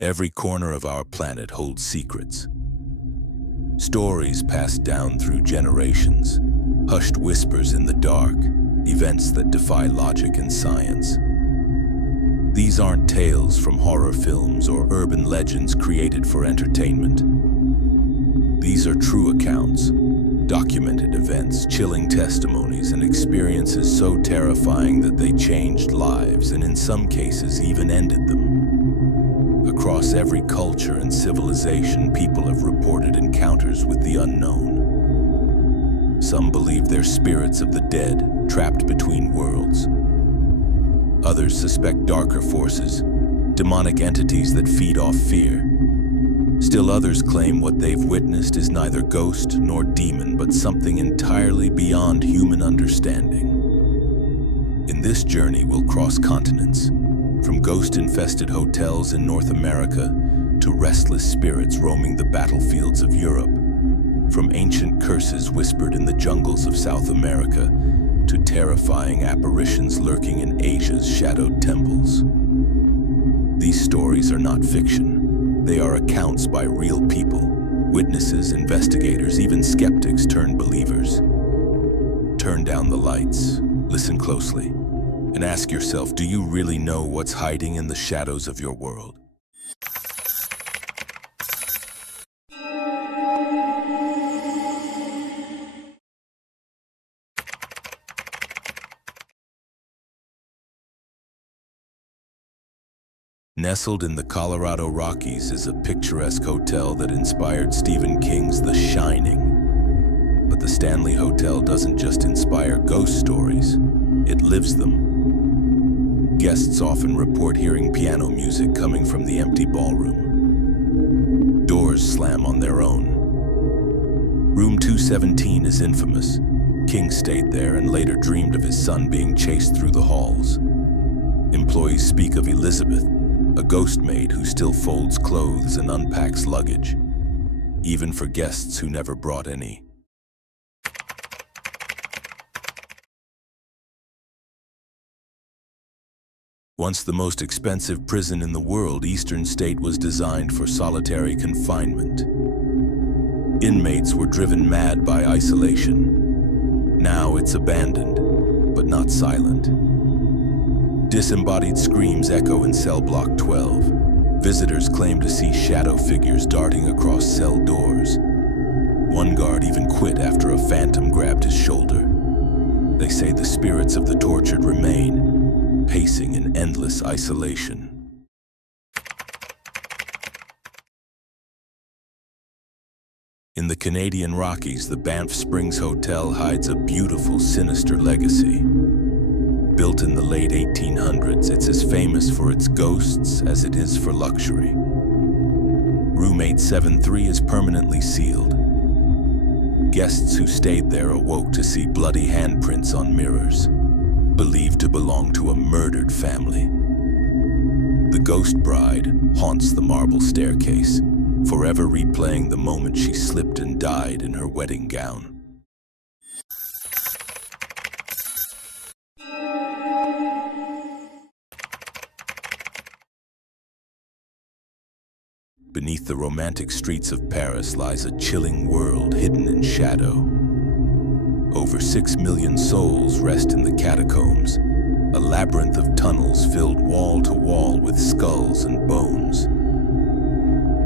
Every corner of our planet holds secrets. Stories passed down through generations, hushed whispers in the dark, events that defy logic and science. These aren't tales from horror films or urban legends created for entertainment. These are true accounts, documented events, chilling testimonies, and experiences so terrifying that they changed lives and in some cases even ended them. Across every culture and civilization, people have reported encounters with the unknown. Some believe they're spirits of the dead, trapped between worlds. Others suspect darker forces, demonic entities that feed off fear. Still others claim what they've witnessed is neither ghost nor demon, but something entirely beyond human understanding. In this journey, we'll cross continents, from ghost-infested hotels in North America to restless spirits roaming the battlefields of Europe, from ancient curses whispered in the jungles of South America to terrifying apparitions lurking in Asia's shadowed temples. These stories are not fiction. They are accounts by real people, witnesses, investigators, even skeptics turned believers. Turn down the lights, listen closely, and ask yourself, do you really know what's hiding in the shadows of your world? Nestled in the Colorado Rockies is a picturesque hotel that inspired Stephen King's The Shining. But the Stanley Hotel doesn't just inspire ghost stories, it lives them. Guests often report hearing piano music coming from the empty ballroom. Doors slam on their own. Room 217 is infamous. King stayed there and later dreamed of his son being chased through the halls. Employees speak of Elizabeth, a ghost maid who still folds clothes and unpacks luggage, even for guests who never brought any. Once the most expensive prison in the world, Eastern State was designed for solitary confinement. Inmates were driven mad by isolation. Now it's abandoned, but not silent. Disembodied screams echo in cell block 12. Visitors claim to see shadow figures darting across cell doors. One guard even quit after a phantom grabbed his shoulder. They say the spirits of the tortured remain, pacing in endless isolation. In the Canadian Rockies, the Banff Springs Hotel hides a beautiful, sinister legacy. Built in the late 1800s, it's as famous for its ghosts as it is for luxury. Room 873 is permanently sealed. Guests who stayed there awoke to see bloody handprints on mirrors, believed to belong to a murdered family. The ghost bride haunts the marble staircase, forever replaying the moment she slipped and died in her wedding gown. Beneath the romantic streets of Paris lies a chilling world hidden in shadow. Over 6 million souls rest in the catacombs, a labyrinth of tunnels filled wall to wall with skulls and bones.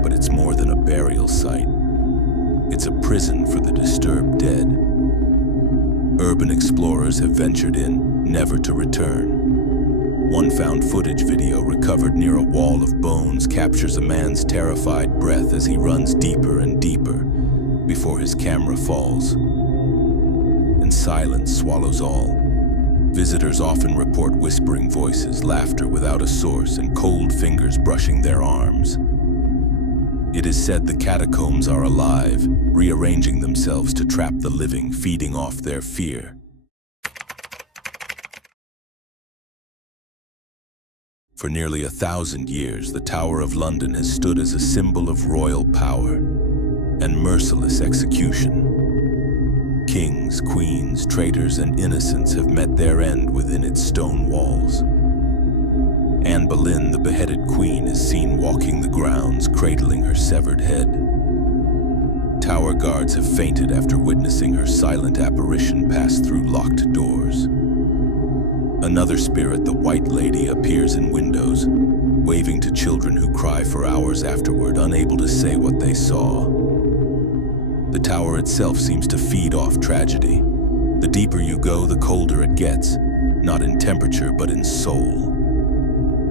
But it's more than a burial site. It's a prison for the disturbed dead. Urban explorers have ventured in, never to return. One found footage video recovered near a wall of bones captures a man's terrified breath as he runs deeper and deeper before his camera falls. And silence swallows all. Visitors often report whispering voices, laughter without a source, and cold fingers brushing their arms. It is said the catacombs are alive, rearranging themselves to trap the living, feeding off their fear. For nearly 1,000 years, the Tower of London has stood as a symbol of royal power and merciless execution. Kings, queens, traitors, and innocents have met their end within its stone walls. Anne Boleyn, the beheaded queen, is seen walking the grounds, cradling her severed head. Tower guards have fainted after witnessing her silent apparition pass through locked doors. Another spirit, the White Lady, appears in windows, waving to children who cry for hours afterward, unable to say what they saw. The tower itself seems to feed off tragedy. The deeper you go, the colder it gets, not in temperature, but in soul.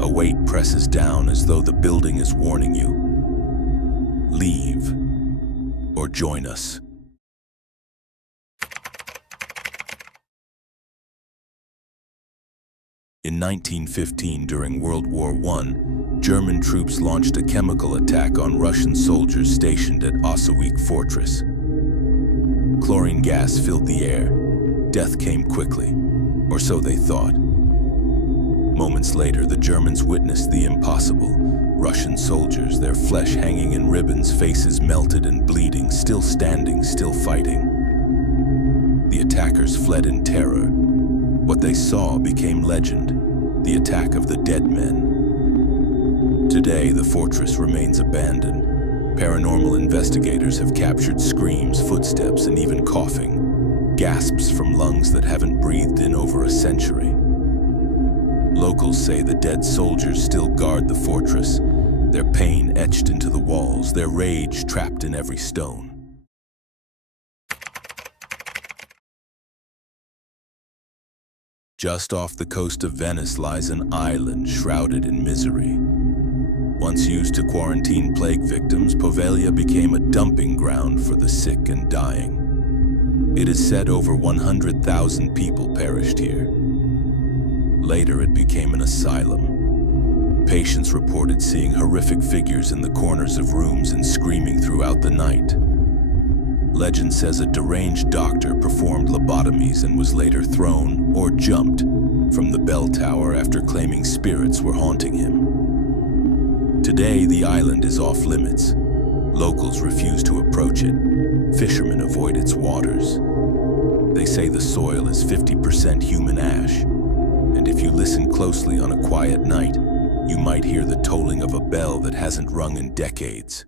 A weight presses down as though the building is warning you. Leave, or join us. In 1915, during World War I, German troops launched a chemical attack on Russian soldiers stationed at Osawik Fortress. Chlorine gas filled the air. Death came quickly, or so they thought. Moments later, the Germans witnessed the impossible. Russian soldiers, their flesh hanging in ribbons, faces melted and bleeding, still standing, still fighting. The attackers fled in terror. What they saw became legend, the attack of the dead men. Today, the fortress remains abandoned. Paranormal investigators have captured screams, footsteps, and even coughing, gasps from lungs that haven't breathed in over a century. Locals say the dead soldiers still guard the fortress, their pain etched into the walls, their rage trapped in every stone. Just off the coast of Venice lies an island shrouded in misery. Once used to quarantine plague victims, Poveglia became a dumping ground for the sick and dying. It is said over 100,000 people perished here. Later, it became an asylum. Patients reported seeing horrific figures in the corners of rooms and screaming throughout the night. Legend says a deranged doctor performed lobotomies and was later thrown or jumped from the bell tower after claiming spirits were haunting him. Today, the island is off limits. Locals refuse to approach it. Fishermen avoid its waters. They say the soil is 50% human ash, and if you listen closely on a quiet night, you might hear the tolling of a bell that hasn't rung in decades.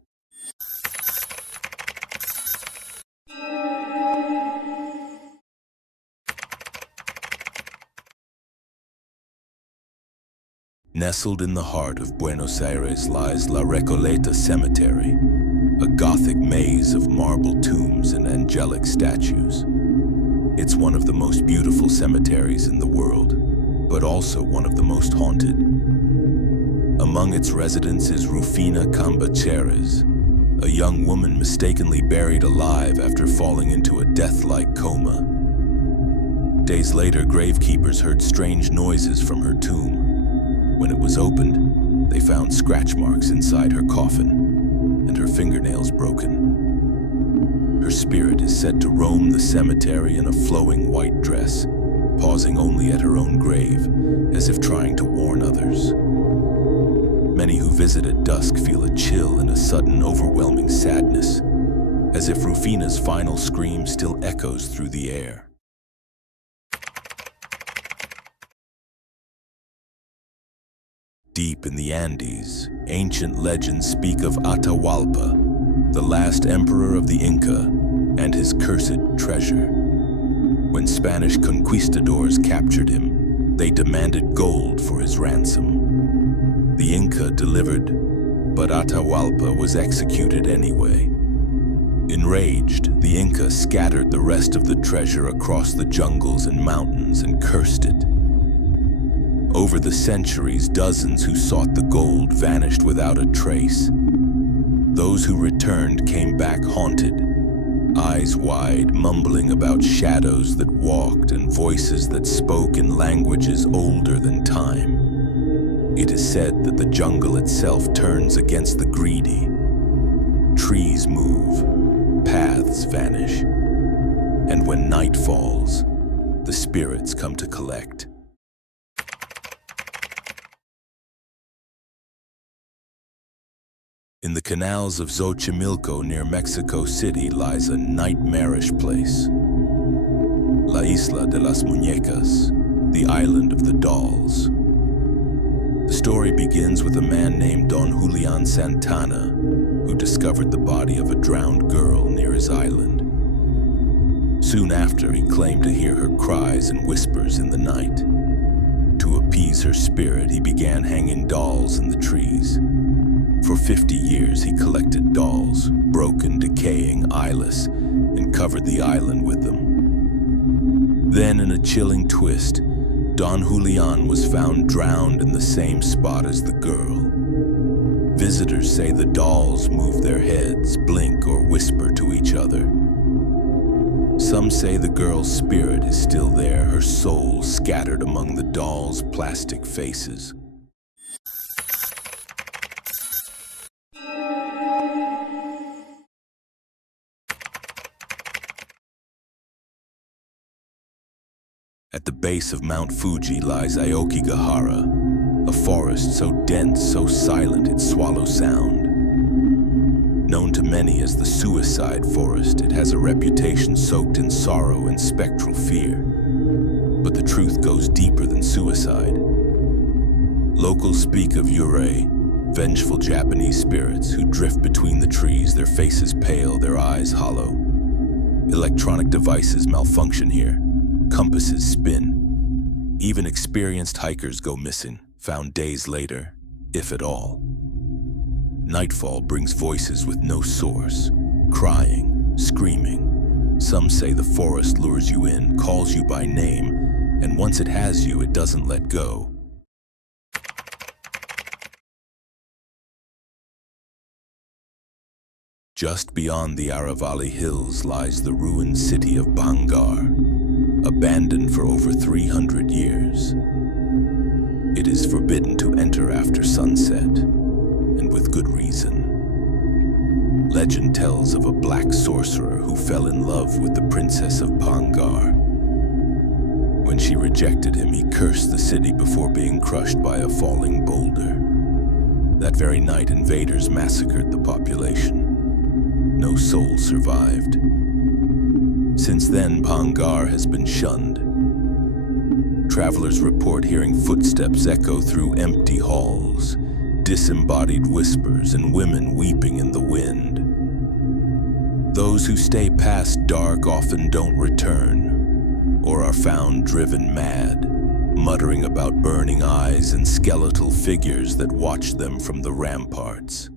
Nestled in the heart of Buenos Aires lies La Recoleta Cemetery, a Gothic maze of marble tombs and angelic statues. It's one of the most beautiful cemeteries in the world, but also one of the most haunted. Among its residents is Rufina Cambaceres, a young woman mistakenly buried alive after falling into a death-like coma. Days later, gravekeepers heard strange noises from her tomb. When it was opened, they found scratch marks inside her coffin and her fingernails broken. Her spirit is said to roam the cemetery in a flowing white dress, pausing only at her own grave, as if trying to warn others. Many who visit at dusk feel a chill and a sudden, overwhelming sadness, as if Rufina's final scream still echoes through the air. Deep in the Andes, ancient legends speak of Atahualpa, the last emperor of the Inca, and his cursed treasure. When Spanish conquistadors captured him, they demanded gold for his ransom. The Inca delivered, but Atahualpa was executed anyway. Enraged, the Inca scattered the rest of the treasure across the jungles and mountains and cursed it. Over the centuries, dozens who sought the gold vanished without a trace. Those who returned came back haunted, eyes wide, mumbling about shadows that walked and voices that spoke in languages older than time. It is said that the jungle itself turns against the greedy. Trees move, paths vanish, and when night falls, the spirits come to collect. In the canals of Xochimilco near Mexico City lies a nightmarish place. La Isla de las Muñecas, the island of the dolls. The story begins with a man named Don Julian Santana, who discovered the body of a drowned girl near his island. Soon after, he claimed to hear her cries and whispers in the night. To appease her spirit, he began hanging dolls in the trees. For 50 years, he collected dolls, broken, decaying, eyeless, and covered the island with them. Then, in a chilling twist, Don Julian was found drowned in the same spot as the girl. Visitors say the dolls move their heads, blink, or whisper to each other. Some say the girl's spirit is still there, her soul scattered among the dolls' plastic faces. At the base of Mount Fuji lies Aokigahara, a forest so dense, so silent it swallows sound. Known to many as the suicide forest, it has a reputation soaked in sorrow and spectral fear. But the truth goes deeper than suicide. Locals speak of yurei, vengeful Japanese spirits who drift between the trees, their faces pale, their eyes hollow. Electronic devices malfunction here. Compasses spin. Even experienced hikers go missing, found days later, if at all. Nightfall brings voices with no source, crying, screaming. Some say the forest lures you in, calls you by name, and once it has you, it doesn't let go. Just beyond the Aravalli Hills lies the ruined city of Bhangar, abandoned for over 300 years. It is forbidden to enter after sunset, and with good reason. Legend tells of a black sorcerer who fell in love with the princess of Bhangar. When she rejected him, he cursed the city before being crushed by a falling boulder. That very night, invaders massacred the population. No soul survived. Since then, Bhangar has been shunned. Travelers report hearing footsteps echo through empty halls, disembodied whispers, and women weeping in the wind. Those who stay past dark often don't return, or are found driven mad, muttering about burning eyes and skeletal figures that watch them from the ramparts.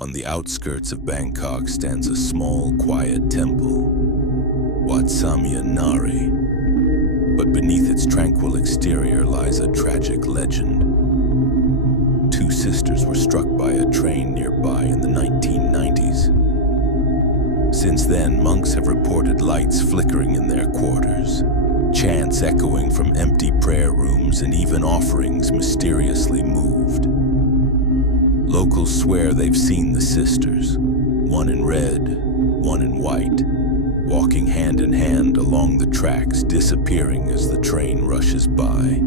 On the outskirts of Bangkok stands a small, quiet temple, Wat Samya Nari. But beneath its tranquil exterior lies a tragic legend. Two sisters were struck by a train nearby in the 1990s. Since then, monks have reported lights flickering in their quarters, chants echoing from empty prayer rooms, and even offerings mysteriously moved. Locals swear they've seen the sisters, one in red, one in white, walking hand in hand along the tracks, disappearing as the train rushes by.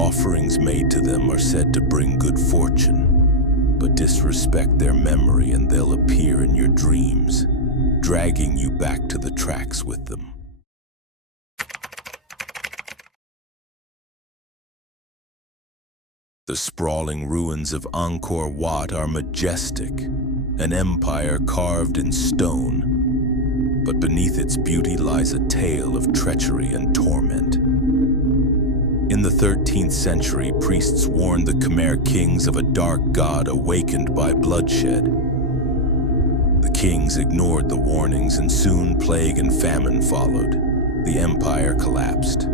Offerings made to them are said to bring good fortune, but disrespect their memory and they'll appear in your dreams, dragging you back to the tracks with them. The sprawling ruins of Angkor Wat are majestic, an empire carved in stone. But beneath its beauty lies a tale of treachery and torment. In the 13th century, priests warned the Khmer kings of a dark god awakened by bloodshed. The kings ignored the warnings, and soon plague and famine followed. The empire collapsed.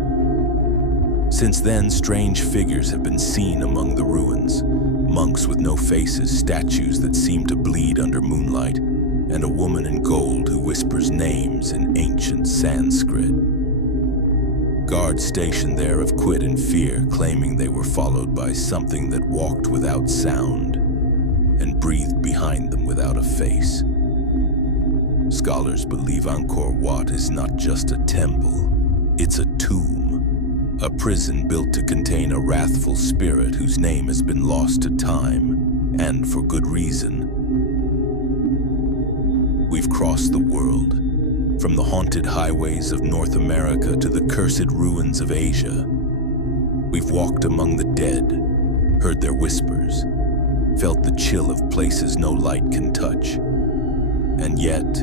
Since then, strange figures have been seen among the ruins. Monks with no faces, statues that seem to bleed under moonlight, and a woman in gold who whispers names in ancient Sanskrit. Guards stationed there have quit in fear, claiming they were followed by something that walked without sound and breathed behind them without a face. Scholars believe Angkor Wat is not just a temple, it's a tomb, a prison built to contain a wrathful spirit whose name has been lost to time, and for good reason. We've crossed the world, From the haunted highways of North America to the cursed ruins of Asia, we've walked among the dead, heard their whispers, felt the chill of places no light can touch. And yet,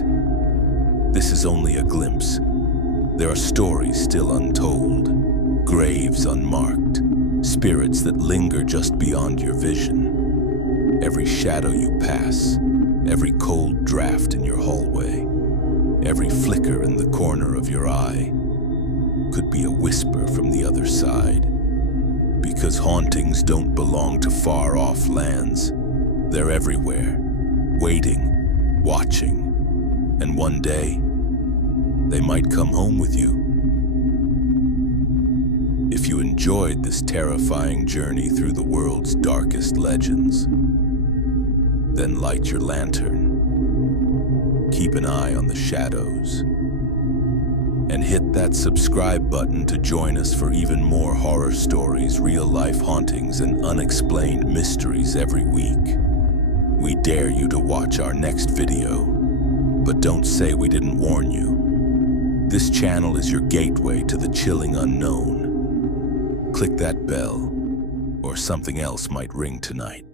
this is only a glimpse. There are stories still untold, graves unmarked, spirits that linger just beyond your vision. Every shadow you pass, every cold draft in your hallway, every flicker in the corner of your eye could be a whisper from the other side. Because hauntings don't belong to far-off lands. They're everywhere, waiting, watching, and one day, they might come home with you. If you enjoyed this terrifying journey through the world's darkest legends, then light your lantern, keep an eye on the shadows, and hit that subscribe button to join us for even more horror stories, real-life hauntings, and unexplained mysteries every week. We dare you to watch our next video, but don't say we didn't warn you. This channel is your gateway to the chilling unknown. Click that bell, or something else might ring tonight.